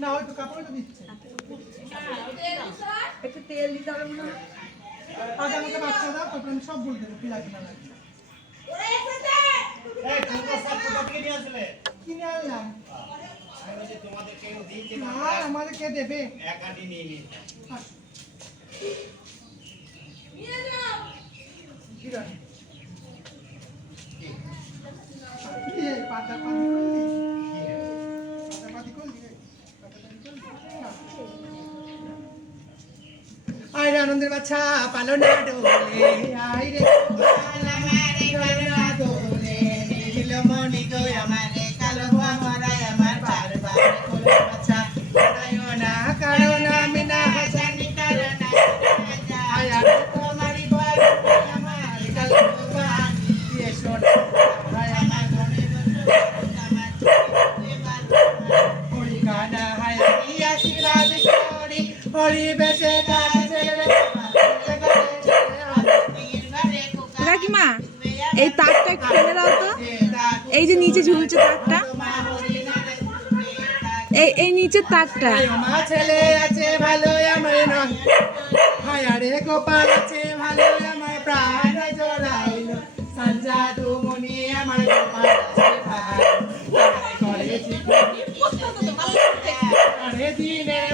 না হয়তো কাপড়টা দিচ্ছে একটু তেল দিতে হবে মনে হয়। আজ আমাকে বাচ্চা দাও তারপর আমি সব বলে দেবো কি লাগে না লাগে। কিনে আনলাম না আমাদের কে দেবে পাতা আয় রে আনন্দের বাচ্চা পালো না ডোলে আয় রে পালো না ডোলে নীল মণি গো আমারে কালো ভমরায় আমার বারবার কোলে বাচ্চা আয়ো না কারণ আমি না হাসানি কারণ আয় আর তোমারি বার আমার কালো বানি দিয়ে সোনা আয় আমার মনে আমার হরি গানা হায় আশীর্বাদ করি হরি বেশে কাকিমা এই তারটা একটু টেনে দাও তো। এই যে নিচে ঝুলছে তারটা, এই নিচের তারটা। আমার ছেলে আছে ভালো আমার নয় হায় রে গোপাল আছে ভালো আমার প্রাণ জড়াইল সঞ্জা তুমনি আমার গোপাল আছে ভালো করেছি আরে দিনের